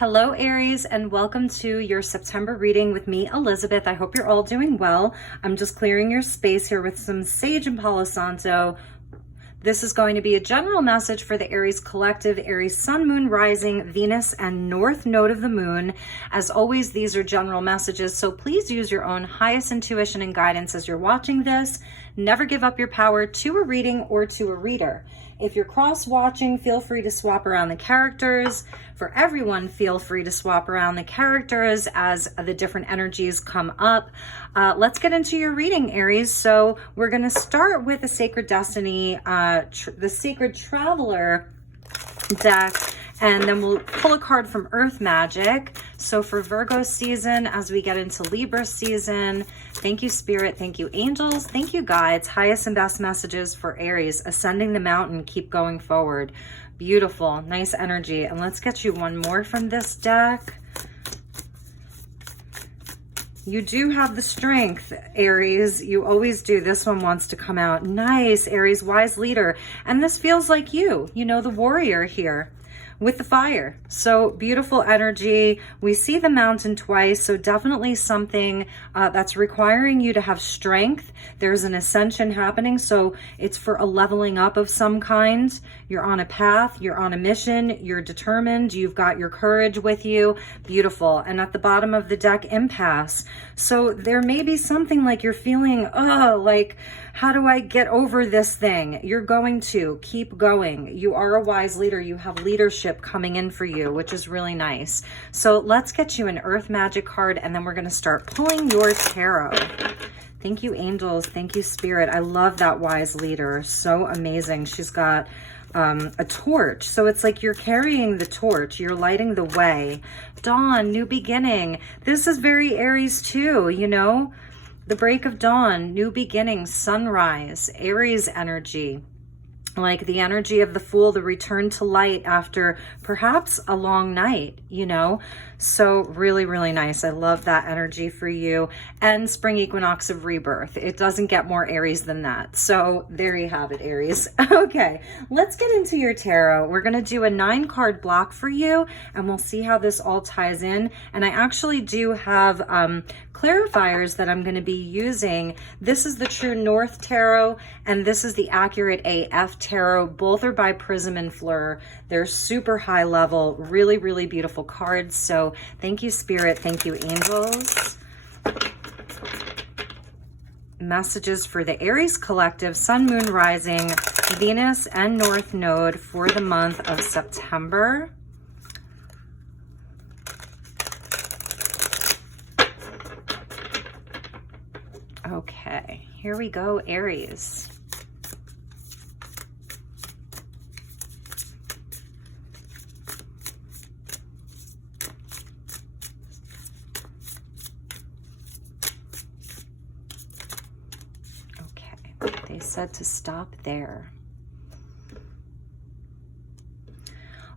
Hello, Aries, and welcome to your September reading with me, Elizabeth. I hope you're all doing well. I'm just clearing your space here with some sage and Palo Santo. This is going to be a general message for the Aries collective, Aries sun, moon, rising, Venus, and north node of the moon. As always, these are general messages, so please use your own highest intuition and guidance as you're watching this. Never give up your power to a reading or to a reader. If you're cross-watching, feel free to swap around the characters. For everyone, feel free to swap around the characters as the different energies come up. Let's get into your reading, Aries. So we're going to start with the Sacred Destiny, the Sacred Traveler deck, and then we'll pull a card from Earth Magic. So for Virgo season, as we get into Libra season, thank you, Spirit. Thank you, angels. Thank you, guides. Highest and best messages for Aries. Ascending the mountain, keep going forward. Beautiful, nice energy. And let's get you one more from this deck. You do have the strength, Aries. You always do. This one wants to come out. Nice, Aries, wise leader. And this feels like you know, the warrior here with the fire. So beautiful energy. We see the mountain twice, so definitely something that's requiring you to have strength. There's an ascension happening, so it's for a leveling up of some kind. You're on a path, you're on a mission, you're determined, you've got your courage with you. Beautiful. And at the bottom of the deck, impasse. So there may be something like you're feeling, like, how do I get over this thing? You're going to keep going. You are a wise leader. You have leadership coming in for you, which is really nice. So let's get you an Earth Magic card, and then we're going to start pulling your tarot. Thank you, angels. Thank you, Spirit. I love that wise leader. So amazing. She's got a torch. So it's like you're carrying the torch. You're lighting the way. Dawn, new beginning. This is very Aries too, you know? The break of dawn, new beginnings, sunrise, Aries energy, like the energy of the Fool, the return to light after perhaps a long night, you know? So really, really nice. I love that energy for you. And spring equinox of rebirth. It doesn't get more Aries than that. So there you have it, Aries. Okay, let's get into your tarot. We're going to do a 9-card block for you, and we'll see how this all ties in. And I actually do have clarifiers that I'm going to be using. This is the True North Tarot, and this is the Accurate AF Tarot. Both are by Prism and Fleur. They're super high level, really, really beautiful cards. So thank you, Spirit. Thank you, angels. Messages for the Aries collective, Sun, Moon, Rising, Venus, and North Node for the month of September. Okay, here we go, Aries. Okay, they said to stop there.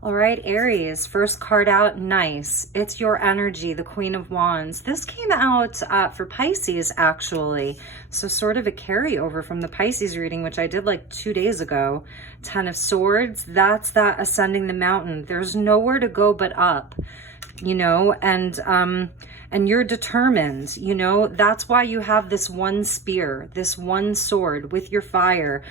All right, Aries, first card out, nice. It's your energy, the Queen of Wands. This came out for Pisces, actually. So sort of a carryover from the Pisces reading, which I did like 2 days ago. 10 of Swords, that's that ascending the mountain. There's nowhere to go but up, you know, and you're determined, you know. That's why you have this one spear, this one sword with your fire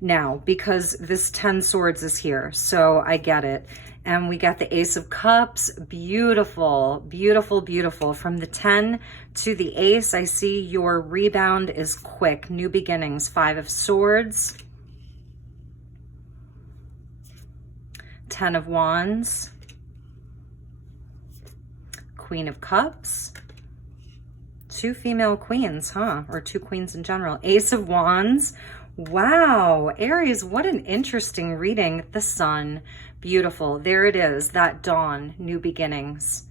now, because this 10 swords is here. So I get it. And we got the Ace of Cups. Beautiful, beautiful, beautiful. From the 10 to the Ace, I see your rebound is quick. New beginnings. 5 of Swords. 10 of Wands. Queen of Cups. 2 female queens, huh? Or 2 queens in general. Ace of Wands. Wow, Aries, what an interesting reading. The Sun, beautiful. There it is, that dawn, new beginnings.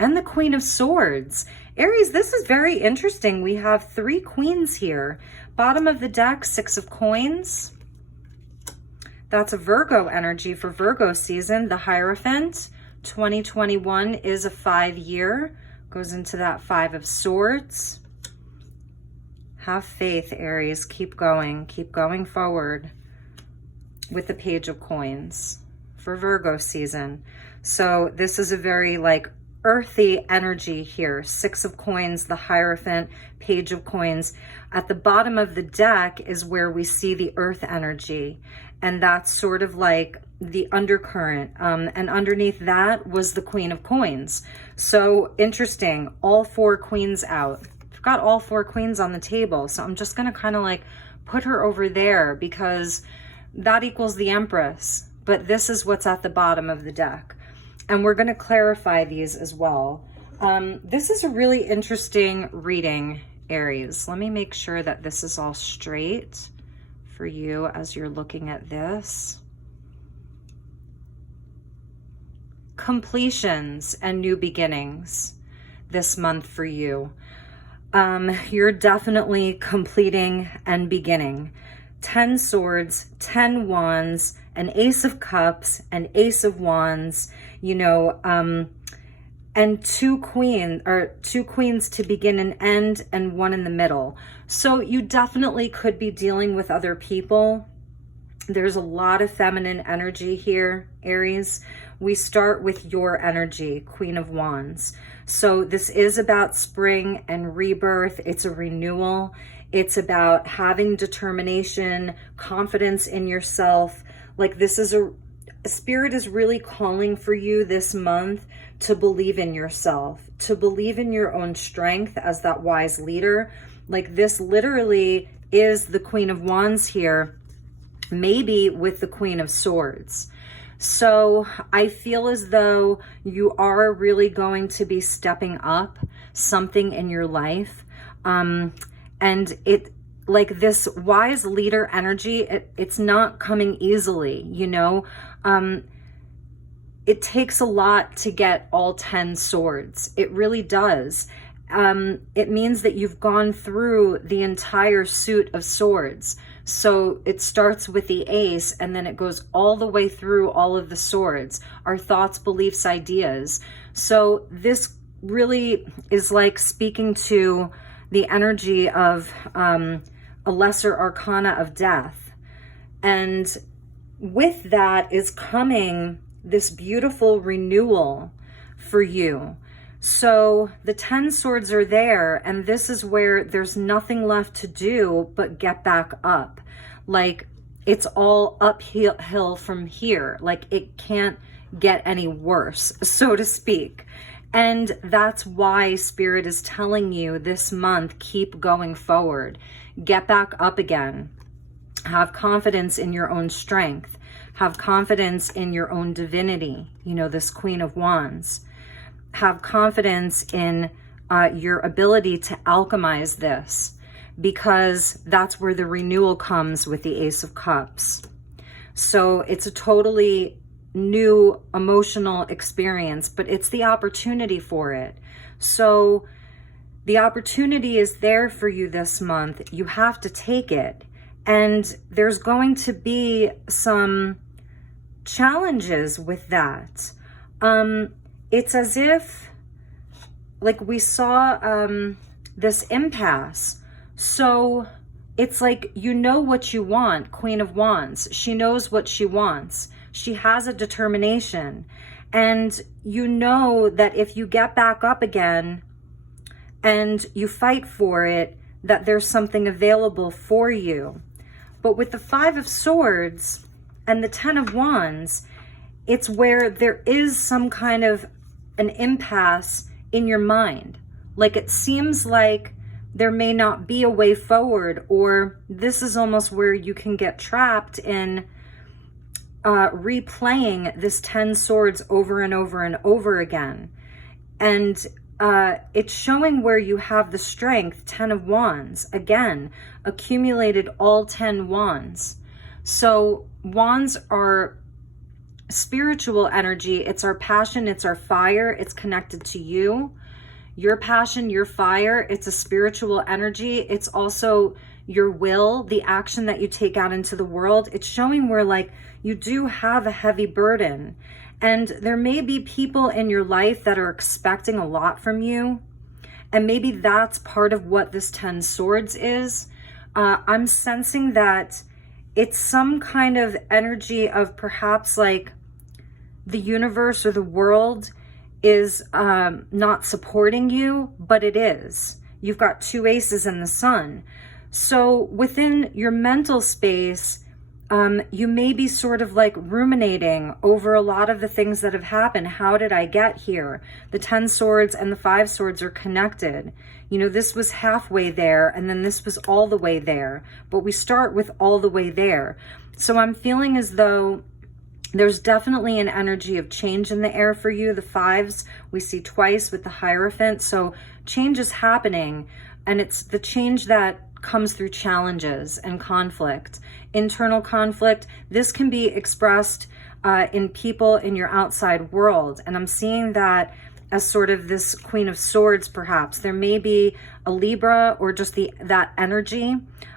And the Queen of Swords. Aries, this is very interesting. We have 3 queens here. Bottom of the deck, 6 of Coins. That's a Virgo energy for Virgo season. The Hierophant, 2021 is a 5-year. Goes into that 5 of Swords. Have faith, Aries. Keep going forward with the Page of Coins. for Virgo season. So this is a very like earthy energy here. 6 of coins, the Hierophant, Page of coins. At the bottom of the deck is where we see the earth energy. And that's sort of like the undercurrent. And underneath that was the Queen of Coins. So interesting, all 4 queens out. I've got all 4 queens on the table. So I'm just going to kind of like put her over there because that equals the Empress. But this is what's at the bottom of the deck. And we're going to clarify these as well. This is a really interesting reading, Aries. Let me make sure that this is all straight for you as you're looking at this. Completions and new beginnings this month for you. You're definitely completing and beginning. 10 swords, 10 wands, an Ace of Cups, an Ace of Wands, you know, and 2 queens to begin and end, and 1 in the middle. So you definitely could be dealing with other people. There's a lot of feminine energy here, Aries. We start with your energy, Queen of Wands. So this is about spring and rebirth. It's a renewal. It's about having determination, confidence in yourself. Like this is Spirit is really calling for you this month to believe in yourself, to believe in your own strength as that wise leader. Like this literally is the Queen of Wands here, maybe with the Queen of Swords. So I feel as though you are really going to be stepping up something in your life. And it, like this wise leader energy, it's not coming easily, you know. It takes a lot to get all 10 swords. It really does. It means that you've gone through the entire suit of swords. So it starts with the ace and then it goes all the way through all of the swords, our thoughts, beliefs, ideas. So this really is like speaking to the energy of a lesser arcana of death. And with that is coming this beautiful renewal for you. So the 10 swords are there, and this is where there's nothing left to do but get back up. Like it's all uphill from here. Like it can't get any worse, so to speak. And that's why Spirit is telling you this month, keep going forward. Get back up again. Have confidence in your own strength. Have confidence in your own divinity. You know, this Queen of Wands. Have confidence in your ability to alchemize this, because that's where the renewal comes with the Ace of Cups. So it's a totally new emotional experience, but it's the opportunity for it. So the opportunity is there for you this month. You have to take it. And there's going to be some challenges with that. It's as if, like, we saw this impasse. So it's like, you know what you want, Queen of Wands. She knows what she wants. She has a determination. And you know that if you get back up again and you fight for it, that there's something available for you. But with the 5 of Swords and the 10 of Wands, it's where there is some kind of an impasse in your mind. Like it seems like there may not be a way forward, or this is almost where you can get trapped in replaying this 10 swords over and over and over again. And it's showing where you have the strength, 10 of Wands. Again, accumulated all 10 wands. So wands are spiritual energy. It's our passion. It's our fire. It's connected to you. Your passion, your fire, it's a spiritual energy. It's also your will, the action that you take out into the world. It's showing where like you do have a heavy burden. And there may be people in your life that are expecting a lot from you. And maybe that's part of what this 10 swords is. I'm sensing that it's some kind of energy of perhaps like the universe or the world is not supporting you, but it is. You've got 2 aces in the sun. So within your mental space, you may be sort of like ruminating over a lot of the things that have happened. How did I get here? The 10 swords and the 5 swords are connected. You know, this was halfway there, and then this was all the way there. But we start with all the way there. So I'm feeling as though there's definitely an energy of change in the air for you. The 5s we see twice with the Hierophant. So change is happening, and it's the change that comes through challenges and conflict, internal conflict. This can be expressed in people in your outside world. And I'm seeing that as sort of this Queen of Swords, perhaps. There may be a Libra or just that energy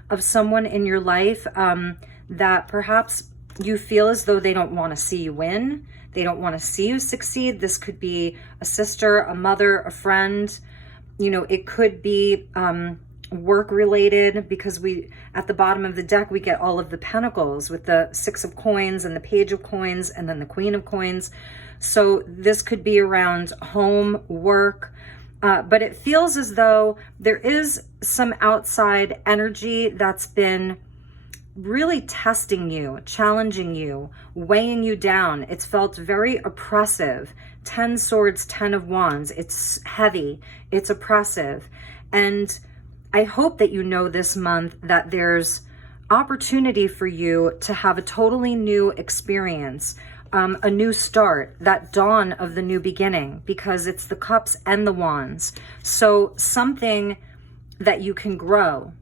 of someone in your life that perhaps you feel as though they don't want to see you win. They don't want to see you succeed. This could be a sister, a mother, a friend. You know, it could be work related, because at the bottom of the deck we get all of the pentacles with the 6 of coins and the page of coins and then the Queen of coins. So this could be around home, work, but it feels as though there is some outside energy that's been really testing you, challenging you, weighing you down. It's felt very oppressive. 10 swords, 10 of wands. It's heavy, it's oppressive. And I hope that you know this month that there's opportunity for you to have a totally new experience, a new start, that dawn of the new beginning, because it's the cups and the wands. So something that you can grow,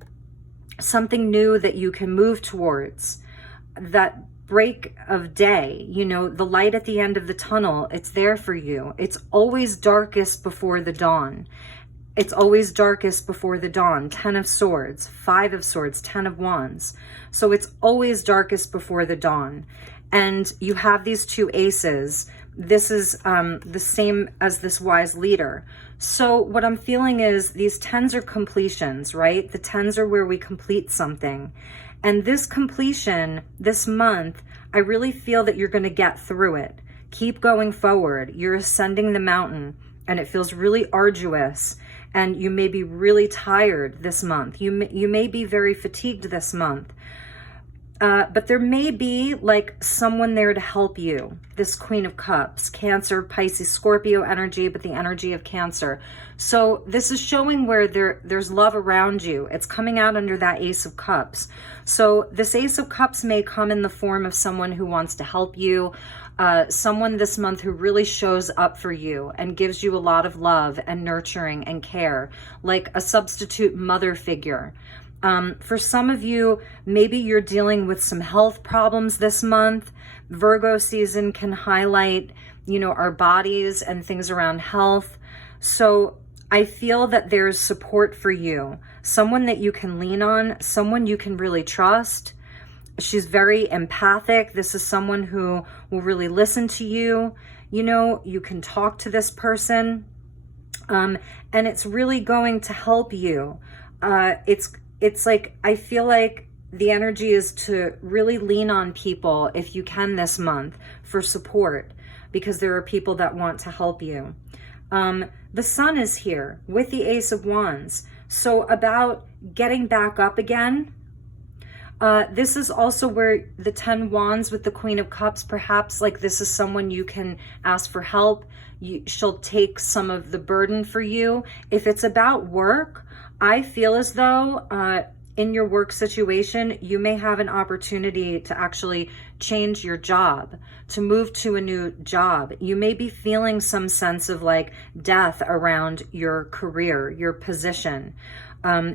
something new that you can move towards, that break of day, you know, the light at the end of the tunnel, it's there for you. It's always darkest before the dawn. It's always darkest before the dawn. 10 of swords, 5 of swords, 10 of wands. So it's always darkest before the dawn. And you have these 2 aces. This is the same as this wise leader. So what I'm feeling is these 10s are completions, right? The 10s are where we complete something. And this completion, this month, I really feel that you're going to get through it. Keep going forward. You're ascending the mountain, and it feels really arduous. And you may be really tired this month. You may be very fatigued this month. But there may be like someone there to help you. This Queen of Cups, Cancer, Pisces, Scorpio energy, but the energy of Cancer. So this is showing where there's love around you. It's coming out under that Ace of Cups. So this Ace of Cups may come in the form of someone who wants to help you, someone this month who really shows up for you and gives you a lot of love and nurturing and care, like a substitute mother figure. For some of you, maybe you're dealing with some health problems this month. Virgo season can highlight, you know, our bodies and things around health. So I feel that there's support for you, someone that you can lean on, someone you can really trust. She's very empathic. This is someone who will really listen to you. You know, you can talk to this person, and it's really going to help you. It's like, I feel like the energy is to really lean on people if you can this month for support, because there are people that want to help you. The Sun is here with the Ace of Wands. So about getting back up again. This is also where the 10 wands with the Queen of Cups, perhaps like this is someone you can ask for help. She'll take some of the burden for you. If it's about work, I feel as though in your work situation, you may have an opportunity to actually change your job, to move to a new job. You may be feeling some sense of like death around your career, your position.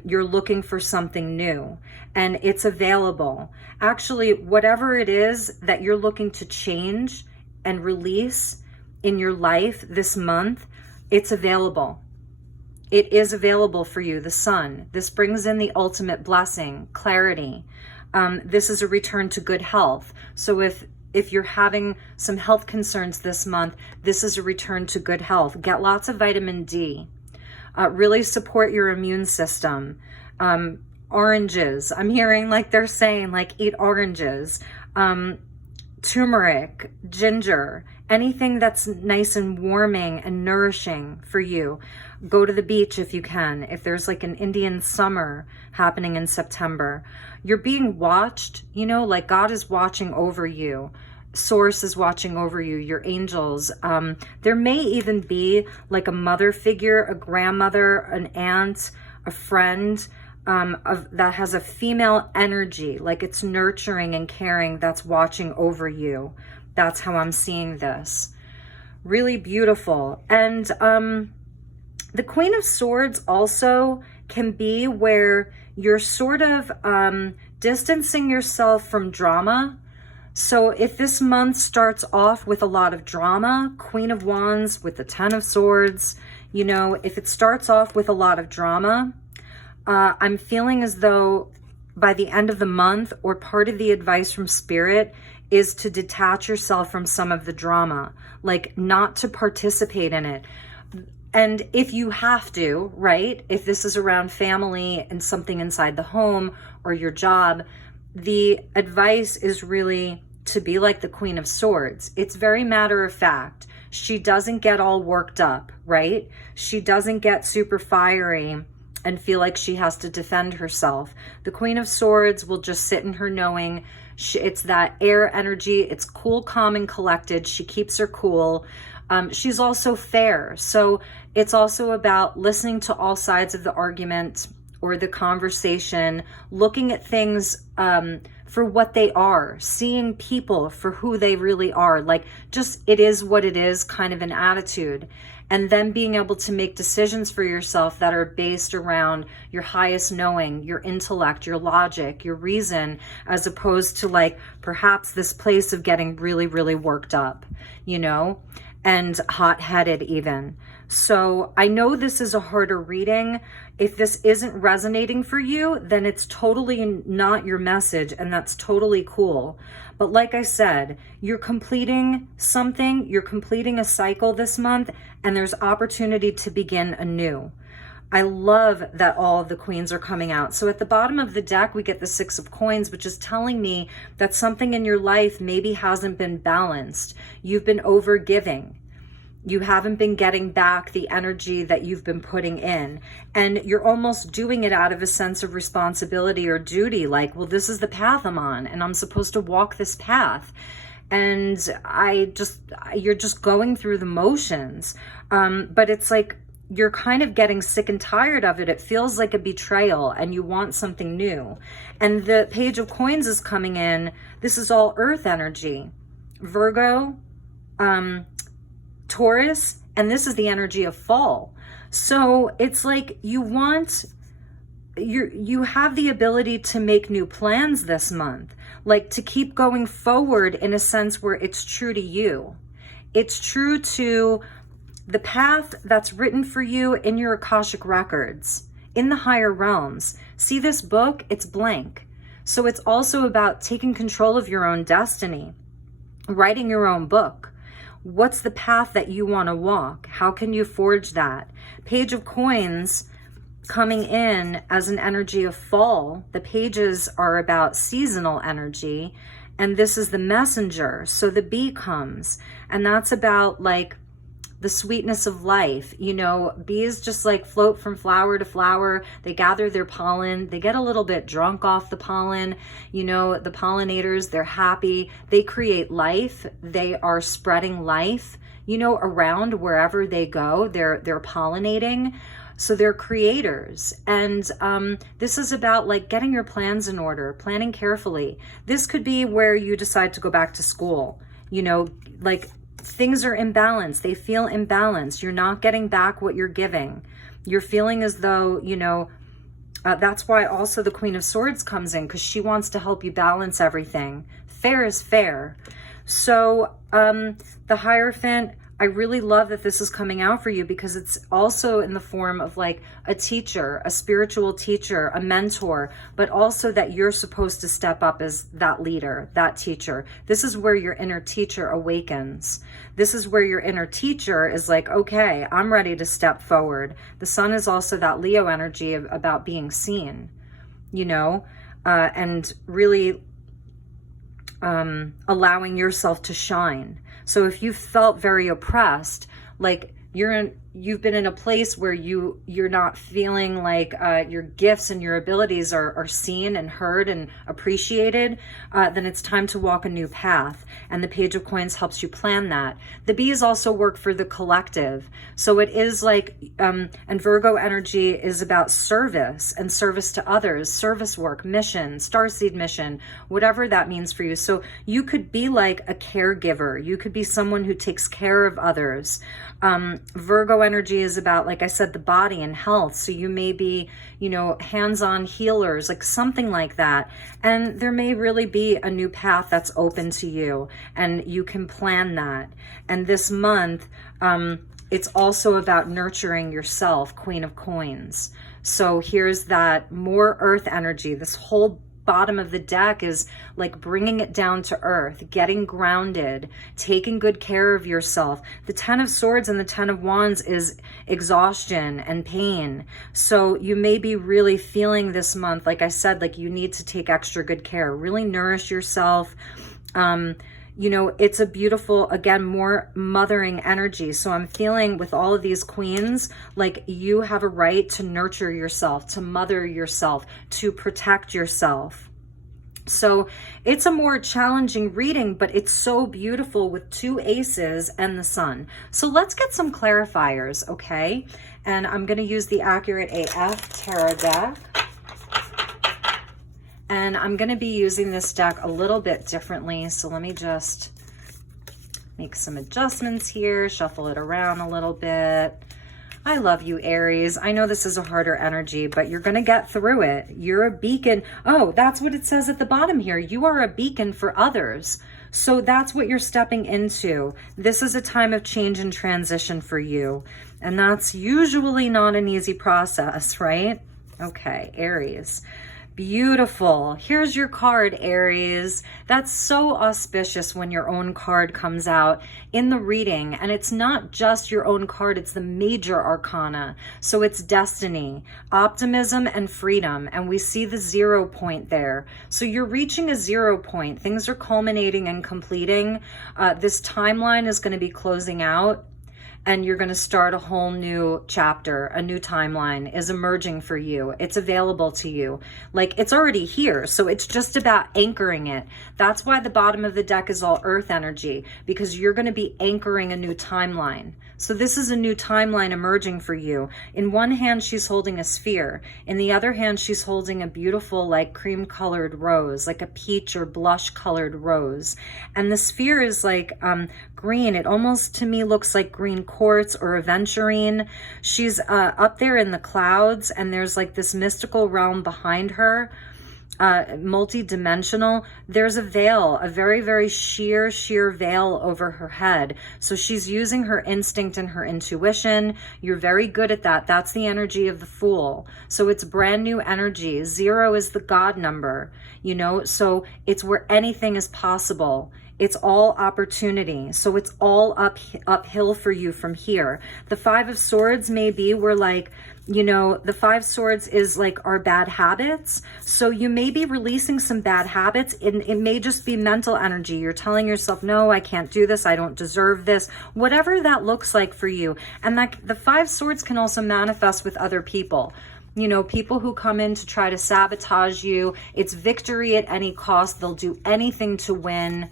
You're looking for something new and it's available. Actually, whatever it is that you're looking to change and release in your life this month, it's available. It is available for you, the Sun. This brings in the ultimate blessing, clarity. This is a return to good health. So if you're having some health concerns this month, this is a return to good health. Get lots of vitamin D. Really support your immune system. Oranges. I'm hearing like they're saying like eat oranges. turmeric, ginger, anything that's nice and warming and nourishing for you. Go to the beach if you can. If there's like an Indian summer happening in September, you're being watched, you know, like God is watching over you. Source is watching over you, your angels. There may even be like a mother figure, a grandmother, an aunt, a friend, that has a female energy, like it's nurturing and caring, that's watching over you. That's how I'm seeing this. Really beautiful. And the Queen of Swords also can be where you're sort of distancing yourself from drama. So if this month starts off with a lot of drama, Queen of Wands with the Ten of Swords, you know, if it starts off with a lot of drama, I'm feeling as though by the end of the month, or part of the advice from Spirit is to detach yourself from some of the drama, like not to participate in it. And if you have to, right, if this is around family and something inside the home or your job, the advice is really to be like the Queen of Swords. It's very matter of fact. She doesn't get all worked up, right? She doesn't get super fiery and feel like she has to defend herself. The Queen of Swords will just sit in her knowing. It's that air energy. It's cool, calm, and collected. She keeps her cool. She's also fair. So it's also about listening to all sides of the argument or the conversation, looking at things for what they are, seeing people for who they really are, like just it is what it is kind of an attitude. And then being able to make decisions for yourself that are based around your highest knowing, your intellect, your logic, your reason, as opposed to like perhaps this place of getting really, really worked up, you know, and hot-headed even. So I know this is a harder reading. If this isn't resonating for you, then it's totally not your message, and that's totally cool. But like I said, you're completing something, you're completing a cycle this month, and there's opportunity to begin anew. I love that all of the queens are coming out. So at the bottom of the deck, we get the Six of Coins, which is telling me that something in your life maybe hasn't been balanced. You've been overgiving. You haven't been getting back the energy that you've been putting in. And you're almost doing it out of a sense of responsibility or duty. Like, well, this is the path I'm on, and I'm supposed to walk this path. And you're just going through the motions. But it's like, you're kind of getting sick and tired of it. It feels like a betrayal, and you want something new. And the Page of Coins is coming in. This is all earth energy. Virgo, Taurus, and this is the energy of fall. So it's like you have the ability to make new plans this month, like to keep going forward in a sense where it's true to you. It's true to the path that's written for you in your Akashic records, in the higher realms. See this book? It's blank. So it's also about taking control of your own destiny, writing your own book. What's the path that you want to walk? How can you forge that? Page of Coins coming in as an energy of fall. The pages are about seasonal energy, and this is the messenger. So the bee comes, and that's about like the sweetness of life. You know, bees just like float from flower to flower. They gather their pollen. They get a little bit drunk off the pollen. You know, the pollinators, they're happy. They create life. They are spreading life, you know, around wherever they go. They're pollinating. So they're creators. And this is about like getting your plans in order, planning carefully. This could be where you decide to go back to school, you know, like things are imbalanced. They feel imbalanced. You're not getting back what you're giving. You're feeling as though, you know, that's why also the Queen of Swords comes in, because she wants to help you balance everything. Fair is fair. So the Hierophant, I really love that this is coming out for you, because it's also in the form of like a teacher, a spiritual teacher, a mentor, but also that you're supposed to step up as that leader, that teacher. This is where your inner teacher awakens. This is where your inner teacher is like, okay, I'm ready to step forward. The sun is also that Leo energy about being seen, you know, and really allowing yourself to shine. So if you felt very oppressed, like you've been in a place where you're not feeling like your gifts and your abilities are seen and heard and appreciated, then it's time to walk a new path. And the Page of Coins helps you plan that. The bees also work for the collective. So it is like, and Virgo energy is about service and service to others, service work, mission, starseed mission, whatever that means for you. So you could be like a caregiver. You could be someone who takes care of others. Virgo energy is about, like I said, the body and health. So you may be, hands-on healers, like something like that. And there may really be a new path that's open to you, and you can plan that. And this month, it's also about nurturing yourself, Queen of Coins. So here's that more earth energy. This whole bottom of the deck is like bringing it down to earth, getting grounded, taking good care of yourself. The 10 of Swords and the 10 of Wands is exhaustion and pain. So you may be really feeling this month, like I said, like you need to take extra good care, really nourish yourself. It's a beautiful, again, more mothering energy. So I'm feeling with all of these queens, like you have a right to nurture yourself, to mother yourself, to protect yourself. So it's a more challenging reading, but it's so beautiful with 2 aces and the sun. So let's get some clarifiers, okay? And I'm going to use the Accurate AF Tarot deck. And I'm going to be using this deck a little bit differently. So let me just make some adjustments here, shuffle it around a little bit. I love you, Aries. I know this is a harder energy, but you're going to get through it. You're a beacon. Oh, that's what it says at the bottom here. You are a beacon for others. So that's what you're stepping into. This is a time of change and transition for you. And that's usually not an easy process, right? Okay, Aries. Beautiful. Here's your card, Aries. That's so auspicious when your own card comes out in the reading. And it's not just your own card, it's the major arcana. So it's destiny, optimism, and freedom. And we see the 0 point there. So you're reaching a 0 point. Things are culminating and completing. This timeline is going to be closing out. And you're going to start a whole new chapter. A new timeline is emerging for you. It's available to you. Like, it's already here. So it's just about anchoring it. That's why the bottom of the deck is all earth energy, because you're going to be anchoring a new timeline. So this is a new timeline emerging for you. In one hand, she's holding a sphere. In the other hand, she's holding a beautiful, like, cream-colored rose, like a peach or blush-colored rose. And the sphere is like green. It almost, to me, looks like green quartz or aventurine. She's up there in the clouds, and there's like this mystical realm behind her. Multi-dimensional. There's a veil, a very, very sheer veil over her head. So she's using her instinct and her intuition. You're very good at that. That's the energy of the Fool. So it's brand new energy. 0 is the God number, so it's where anything is possible. It's all opportunity. So it's all uphill for you from here. The 5 of Swords may be where, like, the 5 Swords is like our bad habits. So you may be releasing some bad habits. It may just be mental energy. You're telling yourself, no, I can't do this. I don't deserve this. Whatever that looks like for you. And that the 5 Swords can also manifest with other people. People who come in to try to sabotage you. It's victory at any cost. They'll do anything to win.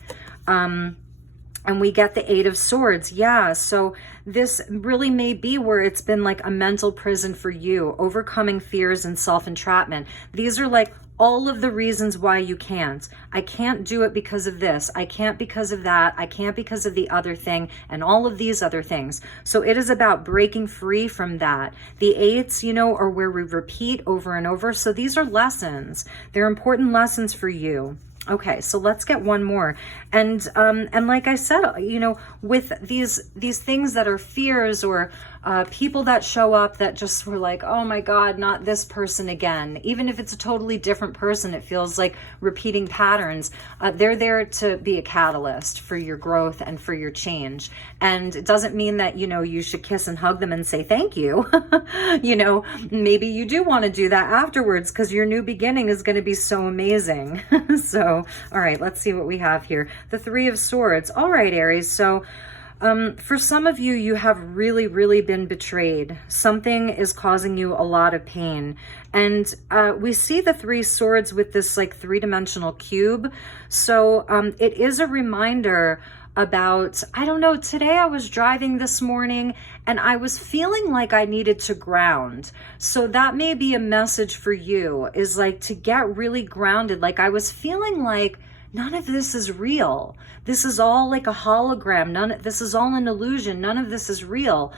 And we get the 8 of Swords. Yeah, so this really may be where it's been like a mental prison for you, overcoming fears and self-entrapment. These are like all of the reasons why you can't. I can't do it because of this. I can't because of that. I can't because of the other thing, and all of these other things. So it is about breaking free from that. The 8s, are where we repeat over and over. So these are lessons. They're important lessons for you. Okay, so let's get one more. And like I said, with these things that are fears or people that show up that just were like, oh my God, not this person again. Even if it's a totally different person, it feels like repeating patterns. They're there to be a catalyst for your growth and for your change. And it doesn't mean that, you know, you should kiss and hug them and say thank you. You know, maybe you do want to do that afterwards because your new beginning is going to be so amazing. So, all right, let's see what we have here. The Three of Swords. All right, Aries. So, for some of you, you have really been betrayed. Something is causing you a lot of pain. And we see the Three Swords with this like three-dimensional cube. So it is a reminder about, I don't know, today I was driving this morning and I was feeling like I needed to ground. So that may be a message for you, is like to get really grounded. Like I was feeling like none of this is real. This is all like a hologram. This is all an illusion. None of this is real.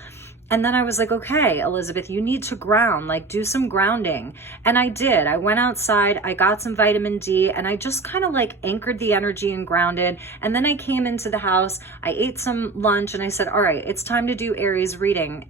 And then I was like, okay, Elizabeth, you need to ground, like do some grounding. And I did. I went outside, I got some vitamin D, and I just kind of like anchored the energy and grounded. And then I came into the house, I ate some lunch, and I said, all right, it's time to do Aries reading.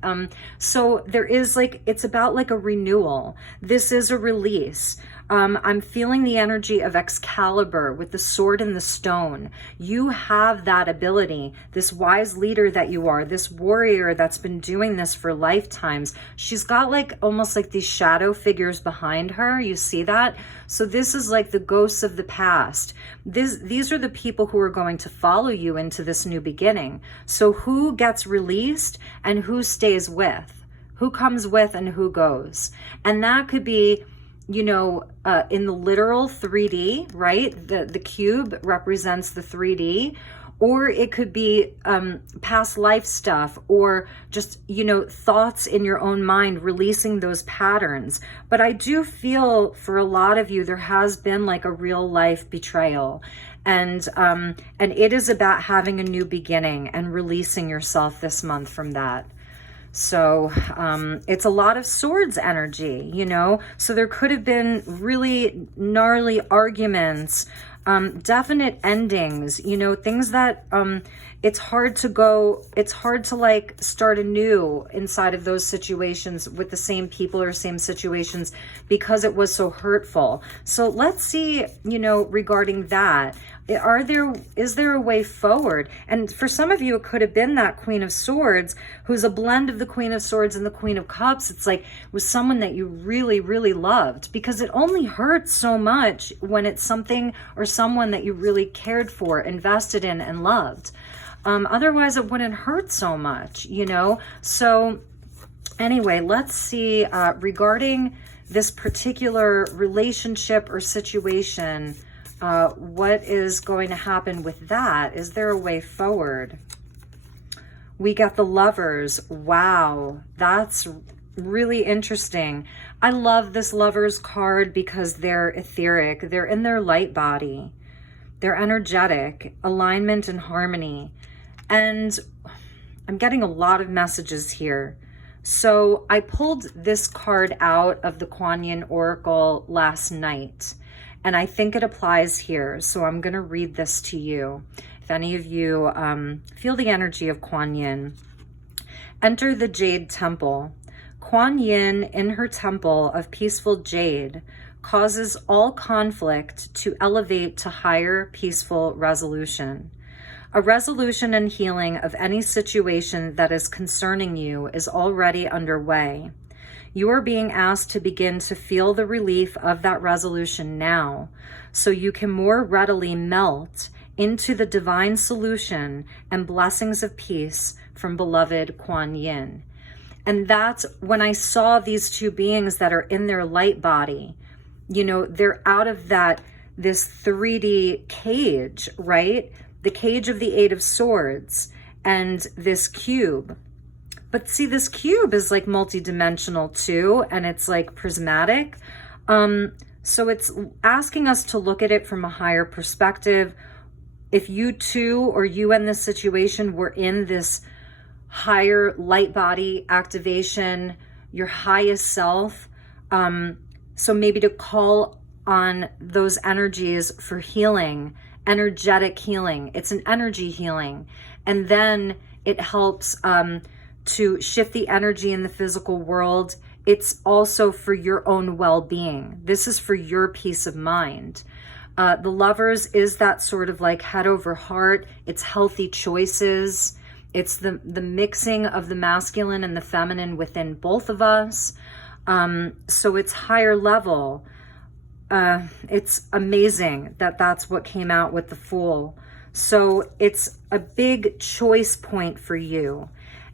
So there is like, it's about like a renewal. This is a release. I'm feeling the energy of Excalibur with the sword and the stone. You have that ability. This wise leader that you are, this warrior that's been doing this for lifetimes. She's got like almost like these shadow figures behind her. You see that? So this is like the ghosts of the past. These are the people who are going to follow you into this new beginning. So who gets released and who stays with? Who comes with and who goes? And that could be, you know, in the literal 3D, right? The cube represents the 3D, or it could be past life stuff, or just, you know, thoughts in your own mind, releasing those patterns. But I do feel for a lot of you, there has been like a real life betrayal. And it is about having a new beginning and releasing yourself this month from that. So it's a lot of swords energy, you know, so there could have been really gnarly arguments, definite endings, you know, things that it's hard to like start anew inside of those situations with the same people or same situations because it was so hurtful. So let's see, you know, regarding that, is there a way forward? And for some of you, it could have been that Queen of Swords, who's a blend of the Queen of Swords and the Queen of Cups. It's like was someone that you really loved, because it only hurts so much when it's something or someone that you really cared for, invested in, and loved. Otherwise, it wouldn't hurt so much, you know? So anyway, let's see, regarding this particular relationship or situation, what is going to happen with that? Is there a way forward? We got the Lovers. Wow, that's really interesting. I love this Lovers card because they're etheric. They're in their light body. They're energetic, alignment and harmony. And I'm getting a lot of messages here. So I pulled this card out of the Kuan Yin Oracle last night, and I think it applies here. So I'm going to read this to you. If any of you feel the energy of Kuan Yin. Enter the Jade Temple. Kuan Yin in her temple of peaceful jade causes all conflict to elevate to higher peaceful resolution. A resolution and healing of any situation that is concerning you is already underway. You are being asked to begin to feel the relief of that resolution now, so you can more readily melt into the divine solution and blessings of peace from beloved Kuan Yin. And that's when I saw these two beings that are in their light body. You know, they're out of this 3D cage, right? The cage of the Eight of Swords and this cube. But see, this cube is like multidimensional too, and it's like prismatic. So it's asking us to look at it from a higher perspective. If you too, or you in this situation, were in this higher light body activation, your highest self, so maybe to call on those energies for healing, energetic healing. It's an energy healing. And then it helps to shift the energy in the physical world. It's also for your own well-being. This is for your peace of mind. The Lovers is that sort of like head over heart. It's healthy choices. It's the mixing of the masculine and the feminine within both of us. So it's higher level. It's amazing that that's what came out with the Fool. So it's a big choice point for you.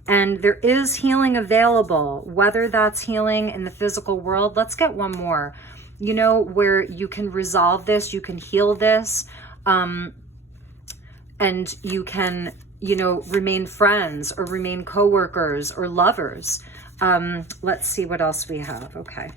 And there is healing available, whether that's healing in the physical world. Let's get one more, you know, where you can resolve this, you can heal this, and you can, you know, remain friends or remain co-workers or lovers. Let's see what else we have. Okay.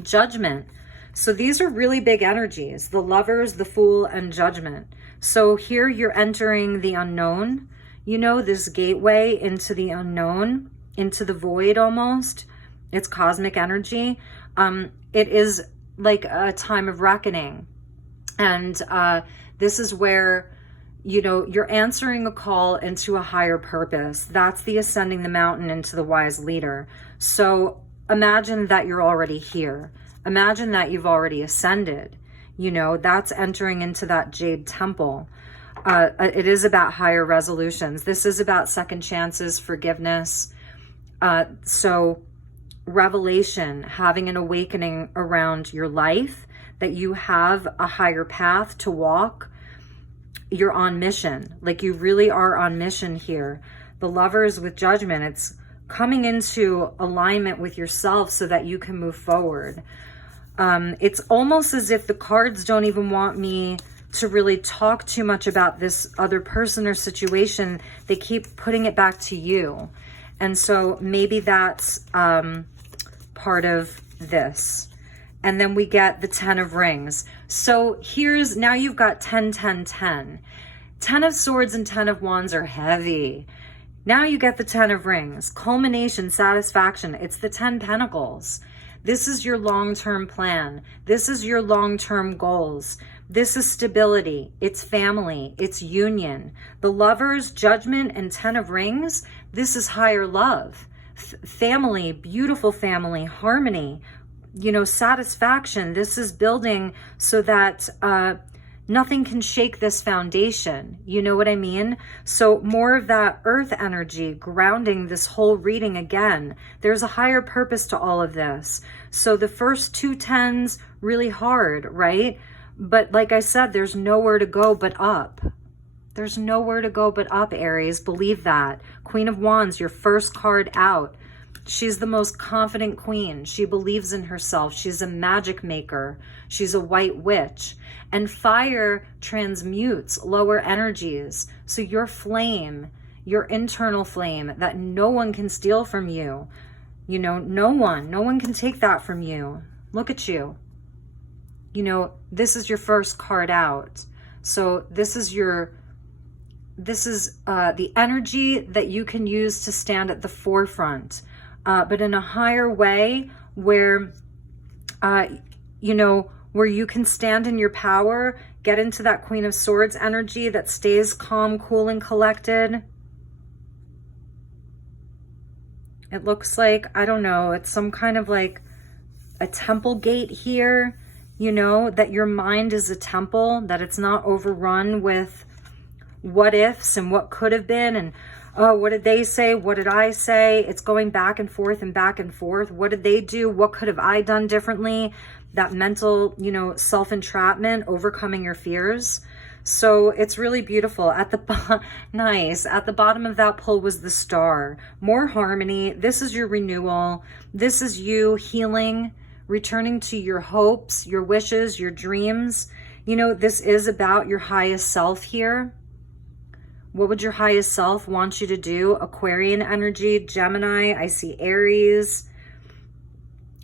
Judgment. So these are really big energies, the Lovers, the Fool, and Judgment. So here you're entering the unknown, you know, this gateway into the unknown, into the void almost. It's cosmic energy. It is like a time of reckoning. And this is where, you know, you're answering a call into a higher purpose. That's the ascending the mountain into the wise leader. So imagine that you're already here. Imagine that you've already ascended. You know, that's entering into that jade temple. It is about higher resolutions. This is about second chances, forgiveness. So revelation, having an awakening around your life, that you have a higher path to walk. You're on mission. Like you really are on mission here. The Lovers with Judgment, it's coming into alignment with yourself so that you can move forward. It's almost as if the cards don't even want me to really talk too much about this other person or situation. They keep putting it back to you. And so maybe that's part of this. And then we get the 10 of Rings. So here's, now you've got 10, 10, 10. 10 of Swords and 10 of Wands are heavy. Now you get the 10 of Rings. Culmination, satisfaction. It's the 10 Pentacles. This is your long-term plan. This is your long-term goals. This is stability. It's family. It's union. The Lovers, Judgment, and 10 of Rings, this is higher love. Family, beautiful family, harmony, you know, satisfaction. This is building so that nothing can shake this foundation. You know what I mean? So more of that earth energy grounding this whole reading again. There's a higher purpose to all of this. So the first two tens, really hard, right? But like I said, there's nowhere to go but up. There's nowhere to go but up, Aries. Believe that. Queen of Wands, your first card out. She's the most confident queen. She believes in herself. She's a magic maker. She's a white witch. And fire transmutes lower energies. So your flame, your internal flame that no one can steal from you. You know, no one can take that from you. Look at you. You know, this is your first card out. So this is the energy that you can use to stand at the forefront. But in a higher way where, you know, where you can stand in your power, get into that Queen of Swords energy that stays calm, cool, and collected. It looks like, I don't know, it's some kind of like a temple gate here, you know, that your mind is a temple, that it's not overrun with what ifs and what could have been and, oh, what did they say? What did I say? It's going back and forth and back and forth. What did they do? What could have I done differently? That mental, you know, self-entrapment, overcoming your fears. So it's really beautiful. At the nice. At the bottom of that pull was the Star. More harmony. This is your renewal. This is you healing, returning to your hopes, your wishes, your dreams. You know, this is about your highest self here. What would your highest self want you to do? Aquarian energy, Gemini, I see Aries.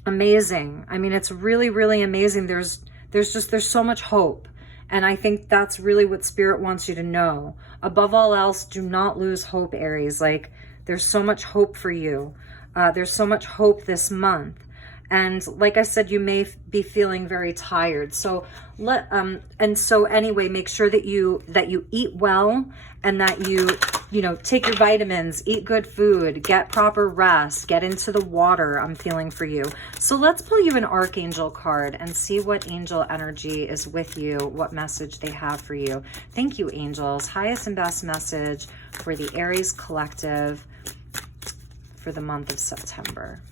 Amazing. I mean, it's really, really amazing. There's so much hope. And I think that's really what Spirit wants you to know. Above all else, do not lose hope, Aries. Like, there's so much hope for you. There's so much hope this month. And like I said, you may be feeling very tired. So anyway, make sure that you eat well and that you you know, take your vitamins, eat good food, get proper rest, get into the water. I'm feeling for you. So let's pull you an Archangel card and see what angel energy is with you, what message they have for you. Thank you, angels. Highest and best message for the Aries collective for the month of September.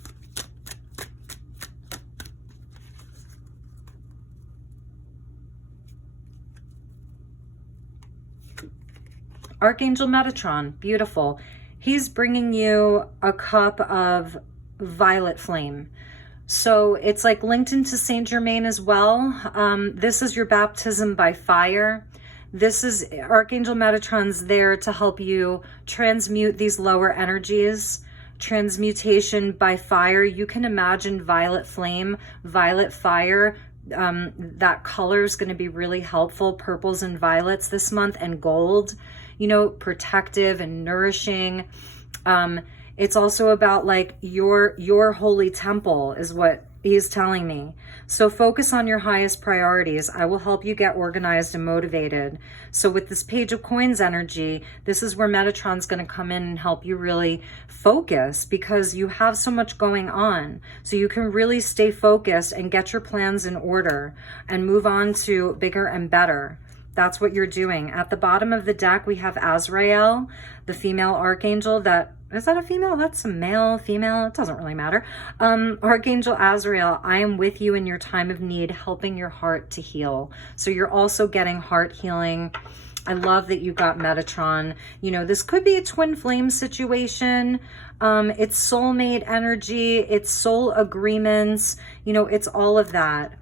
Archangel Metatron, beautiful. He's bringing you a cup of violet flame. So it's like linked into Saint Germain as well. This is your baptism by fire. This is Archangel Metatron's there to help you transmute these lower energies. Transmutation by fire. You can imagine violet flame, violet fire. That color is going to be really helpful. Purples and violets this month, and gold. You know, protective and nourishing. It's also about like your holy temple is what he's telling me. So focus on your highest priorities. I will help you get organized and motivated. So with this Page of Coins energy, this is where Metatron's going to come in and help you really focus, because you have so much going on. So you can really stay focused and get your plans in order and move on to bigger and better. That's what you're doing. At the bottom of the deck, we have Azrael, the female archangel. Is that a female? That's a male, female. It doesn't really matter. Archangel Azrael, I am with you in your time of need, helping your heart to heal. So you're also getting heart healing. I love that you got Metatron. You know, this could be a twin flame situation. It's soulmate energy. It's soul agreements. You know, it's all of that.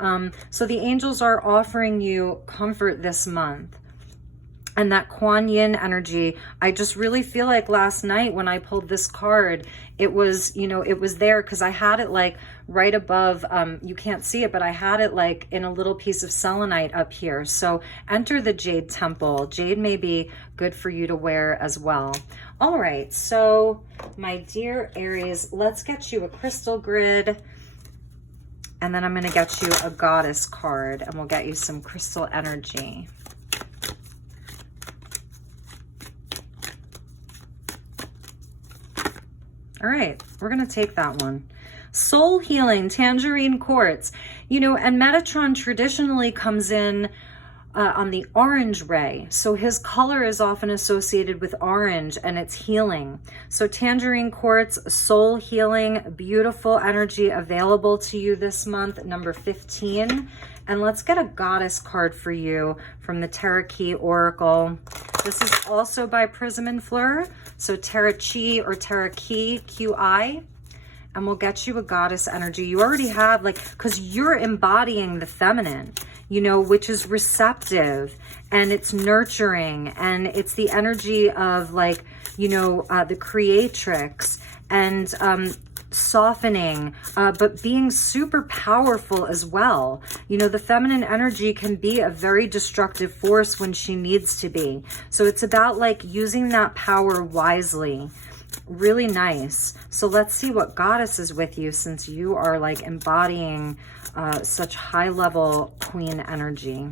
So the angels are offering you comfort this month. And that Kuan Yin energy, I just really feel like last night when I pulled this card, it was, you know, it was there because I had it like right above, you can't see it, but I had it like in a little piece of selenite up here. So enter the Jade Temple. Jade may be good for you to wear as well. All right, so my dear Aries, let's get you a crystal grid. And then I'm going to get you a goddess card and we'll get you some crystal energy. All right, we're going to take that one. Soul healing, tangerine quartz. You know, and Metatron traditionally comes in on the orange ray. So his color is often associated with orange and it's healing. So tangerine quartz, soul healing, beautiful energy available to you this month, number 15. And let's get a goddess card for you from the Tarot Key Oracle. This is also by Prism and Fleur. So Tarot Chi or Tarot Key, QI. And we'll get you a goddess energy. You already have, like, because you're embodying the feminine, you know, which is receptive and it's nurturing and it's the energy of, like, you know, the creatrix and softening, but being super powerful as well. You know, the feminine energy can be a very destructive force when she needs to be. So it's about like using that power wisely. Really nice. So let's see what goddess is with you, since you are like embodying such high level queen energy.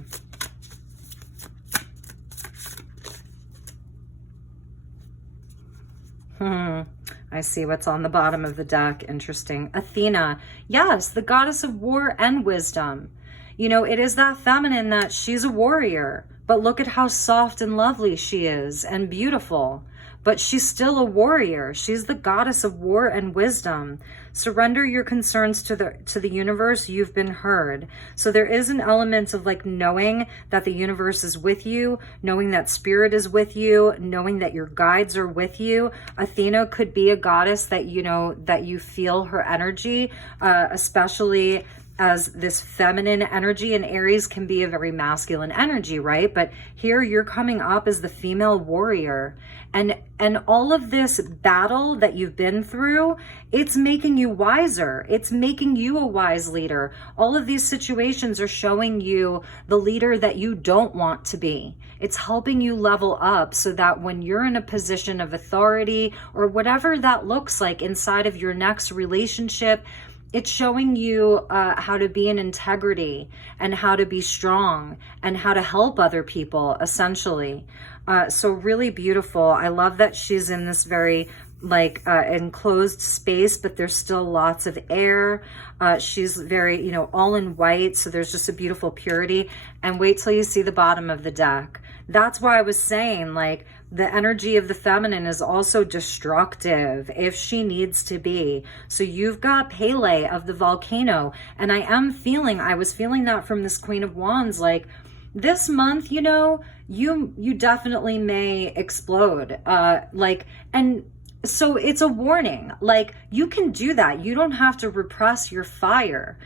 I see what's on the bottom of the deck. Interesting. Athena. Yes, the goddess of war and wisdom. You know, it is that feminine that she's a warrior, but look at how soft and lovely she is and beautiful. But she's still a warrior. She's the goddess of war and wisdom. Surrender your concerns to the universe. You've been heard. So there is an element of like knowing that the universe is with you, knowing that spirit is with you, knowing that your guides are with you. Athena could be a goddess that, you know, that you feel her energy, especially as this feminine energy, and Aries can be a very masculine energy, right? But here you're coming up as the female warrior, and all of this battle that you've been through, it's making you wiser. It's making you a wise leader. All of these situations are showing you the leader that you don't want to be. It's helping you level up so that when you're in a position of authority or whatever that looks like inside of your next relationship, it's showing you how to be in integrity and how to be strong and how to help other people, essentially. So really beautiful. I love that she's in this very enclosed space, but there's still lots of air. She's very, all in white. So there's just a beautiful purity. And wait till you see the bottom of the deck. That's why I was saying, like, the energy of the feminine is also destructive if she needs to be. So you've got Pele of the volcano. And I was feeling that from this Queen of Wands, like, this month, you definitely may explode. And so it's a warning, like, you can do that. You don't have to repress your fire.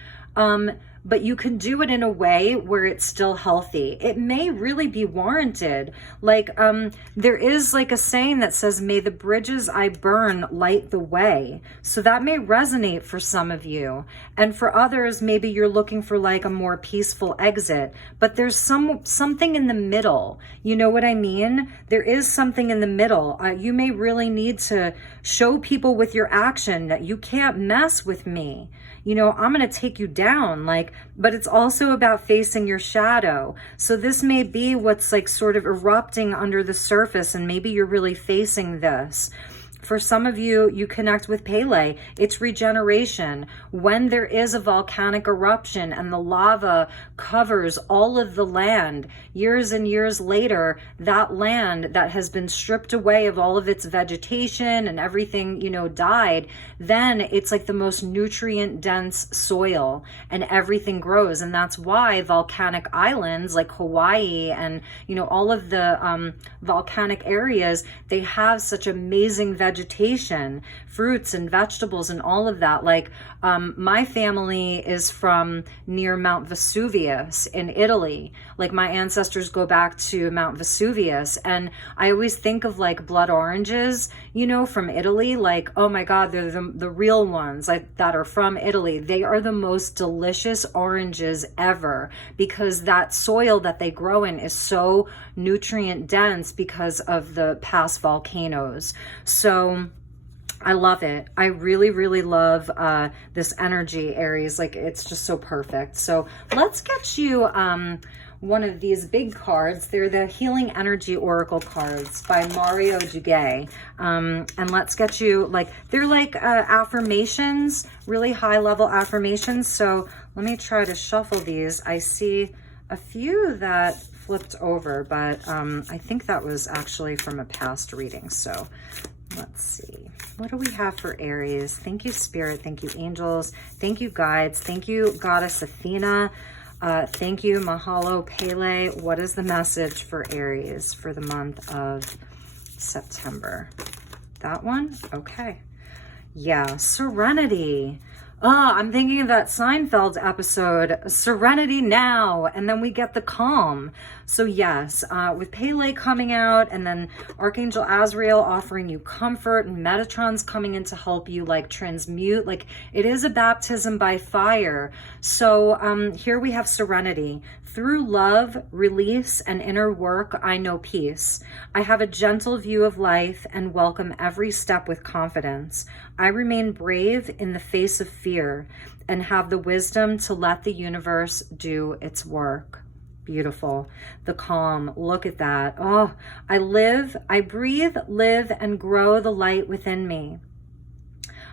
But you can do it in a way where it's still healthy. It may really be warranted. There is like a saying that says, may the bridges I burn light the way. So that may resonate for some of you. And for others, maybe you're looking for like a more peaceful exit, but there's something in the middle. You know what I mean? There is something in the middle. You may really need to show people with your action that you can't mess with me. I'm going to take you down, but it's also about facing your shadow. So this may be what's like sort of erupting under the surface, and maybe you're really facing this. For some of you, you connect with Pele. It's regeneration. When there is a volcanic eruption and the lava covers all of the land, years and years later, that land that has been stripped away of all of its vegetation and everything, died, then it's like the most nutrient dense soil and everything grows. And that's why volcanic islands like Hawaii and, all of the volcanic areas, they have such amazing vegetation, fruits and vegetables and all of that. My family is from near Mount Vesuvius in Italy. Like, my ancestors go back to Mount Vesuvius, and I always think of like blood oranges, from Italy. Like, oh my God, they're the real ones that are from Italy. They are the most delicious oranges ever, because that soil that they grow in is so nutrient dense because of the past volcanoes. So I love it. I really, really love this energy, Aries. Like, it's just so perfect. So let's get you one of these big cards. They're the Healing Energy Oracle cards by Mario Duguay. And let's get you, they're like affirmations, really high level affirmations. So let me try to shuffle these. I see a few that flipped over, but I think that was actually from a past reading. So let's see. What do we have for Aries? Thank you, Spirit. Thank you, angels. Thank you, guides. Thank you, Goddess Athena. Thank you, Mahalo Pele. What is the message for Aries for the month of September? That one? Okay. Yeah, Serenity. I'm thinking of that Seinfeld episode, Serenity Now, and then we get the calm. So yes, with Pele coming out, and then Archangel Azrael offering you comfort, and Metatron's coming in to help you transmute, it is a baptism by fire. So here we have Serenity. Through love, release, and inner work, I know peace. I have a gentle view of life and welcome every step with confidence. I remain brave in the face of fear and have the wisdom to let the universe do its work. Beautiful. The calm. Look at that. Oh, I breathe, live, and grow the light within me.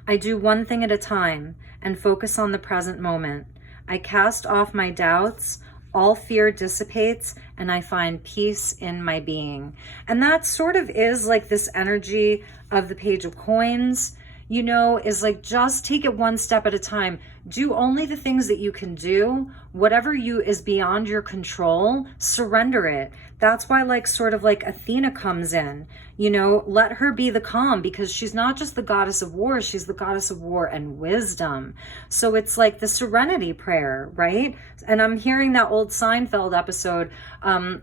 I do one thing at a time and focus on the present moment. I cast off my doubts. All fear dissipates and I find peace in my being. And that sort of is this energy of the Page of Coins, is just take it one step at a time. Do only the things that you can do. Whatever is beyond your control, surrender it. That's why Athena comes in, let her be the calm, because she's not just the goddess of war, she's the goddess of war and wisdom. So it's like the serenity prayer, right? And I'm hearing that old Seinfeld episode,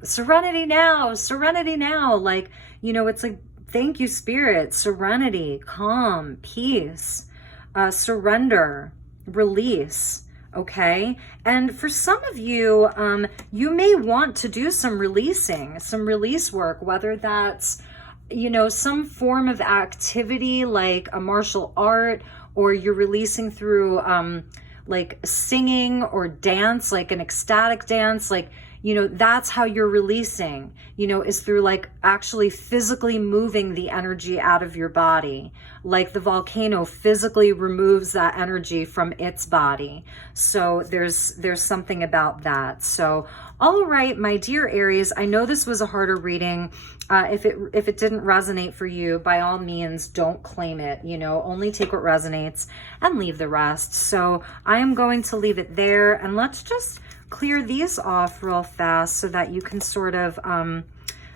serenity now, serenity now. It's like, thank you, Spirit, serenity, calm, peace, surrender, release. Okay. And for some of you, you may want to do some releasing, some release work, whether that's, some form of activity like a martial art or you're releasing through like singing or dance, like an ecstatic dance, like, you know, that's how you're releasing, you know, is through like actually physically moving the energy out of your body. Like the volcano physically removes that energy from its body. So there's something about that. So, all right, my dear Aries, I know this was a harder reading. If it didn't resonate for you, by all means, don't claim it, you know, only take what resonates and leave the rest. So I am going to leave it there, and let's just clear these off real fast so that you can sort of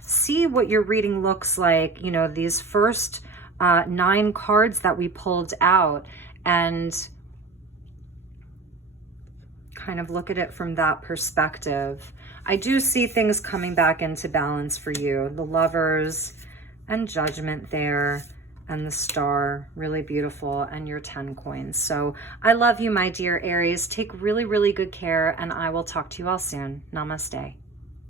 see what your reading looks like, you know, these first 9 cards that we pulled out, and kind of look at it from that perspective. I do see things coming back into balance for you. The Lovers and Judgment there, and the Star, really beautiful, and your 10 coins. So I love you, my dear Aries. Take really, really good care, and I will talk to you all soon. Namaste.